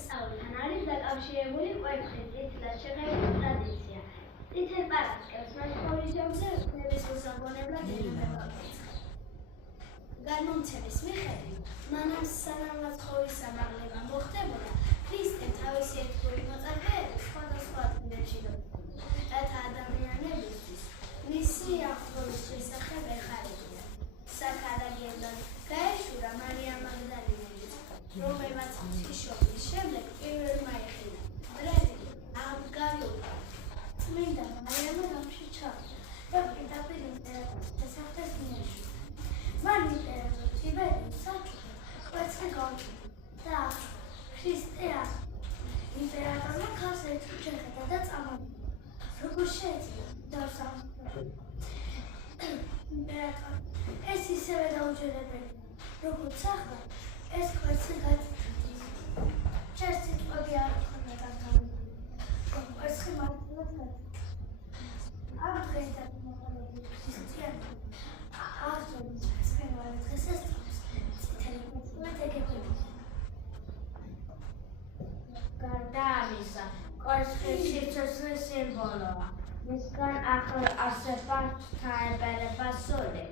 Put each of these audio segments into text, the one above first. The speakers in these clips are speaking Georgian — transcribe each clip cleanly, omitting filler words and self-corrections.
სწავლთან არის დაკავშირებული კვერთხის წითლად შეღებილი ტრადიცია. წითელ პარასკევს მასწავლებლებზე უბნების უსაბონებლად ეძებება კვერცხი. Განმომცემის მიხედვით, მანამ სანამ მაცხოვრის ამაღლება მოხდებოდა, ქრისტემ თავისი ერთგული მოწაფეები სხვადასხვა ადგილებში დადგა, რათა ადამიანებისთვის მისი აღდგომის შესახებ ეხარებინათ. საქადაგებლად გაეშურა მარია მაგდალინელის, რომელმაც ღვთისმშობლის შემდეგ პირველმა იხილა. დრეზი აღდგარიულა. წმინდა მარიამმა ნავში ჩავიდა და პირდაპირ იმპერატორის დასახდეს მიეშურა. მან იმპერატორ ტიბერიუსს საჩუქრად კვერცხი გაუჭირა და აღწერა. ქრისტე იმპერატორმა ქალს ერთად შეხედა და წამოიწყო. როგორ შეეძლო დავსახურა იმპერატორ ეს ისევე დაუჯერებელია, როგორც ახლა ეს კვერცხი გაწითლდა. ჩას სიტყვები არ ჰქონდა განთავებული, რომ კვერცხი მართლაც გაწითლდა. ამ დღეიდან მოყოლებული ქრისტიანობა აღწევს წმინდა დღესასწაულს წითელი კვერცხით ეგებოდა. გარდა ამისა, კვერცხი სიცოცხლის სიმბოლოა. მისგან არსება ღვთაებელება სული.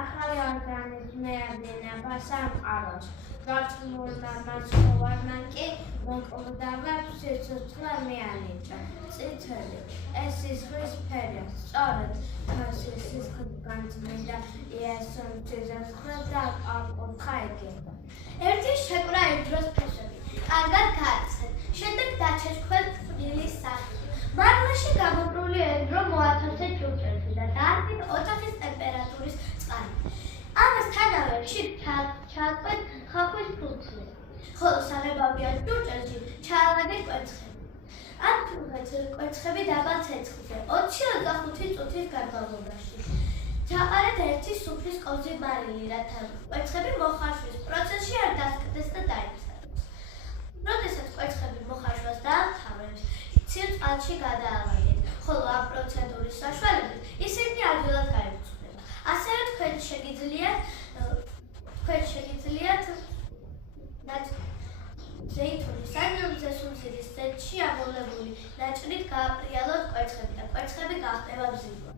ახალი ორგანიზმი ედინება სამყაროს. გართმულმა მაცხოვარმა კი მოკვდავებს სიცოცხლე მიანიჭა. წითელი ეს სისხლის ფერია. სწორედ სისხლგან წმინდა იესოს სიცოცხლე და აკურთხა ეგება. ერთი შეკვრა იმ დროს ფესვები. კარგად გააცხეთ. შემდეგ დაჩეჩქვეთ წვრილის სახით. მაღლაში გამობრული έντრო მოათავსეთ ჭურჭელში და დაარქვით ოთახის ტემპერატურის წყალი. ამასთანავე ხშირ ჩააკვეთ ხახვის ფურცლი, ხოლო საღებავიან ჭურჭელში ჩაალაგეთ კვერცხები. ამ კვერცხები დაბალ ცეცხლზე 20-25 წუთის განმავლობაში. ჩაყარეთ ერთი სუფრის კოვზი მარილი, რათა კვერცხები მოხარშვის პროცესში არ დასკდეს და დაიცაროს. როდესაც კვერცხები მოხარშვას დაამთავრებთ, ცივ წყალში გადაავადეთ, ხოლო ამ პროცედურის საშუალებით ისინი ადვილად გაიმწვნება. ასევე თქვენ შეგიძლიათ ზეითუნის ან მზესუმზირის ზეთში ამოვლებული ნაჭრით გააპრიალოთ კვერცხები და კვერცხები გახდება მზილვა.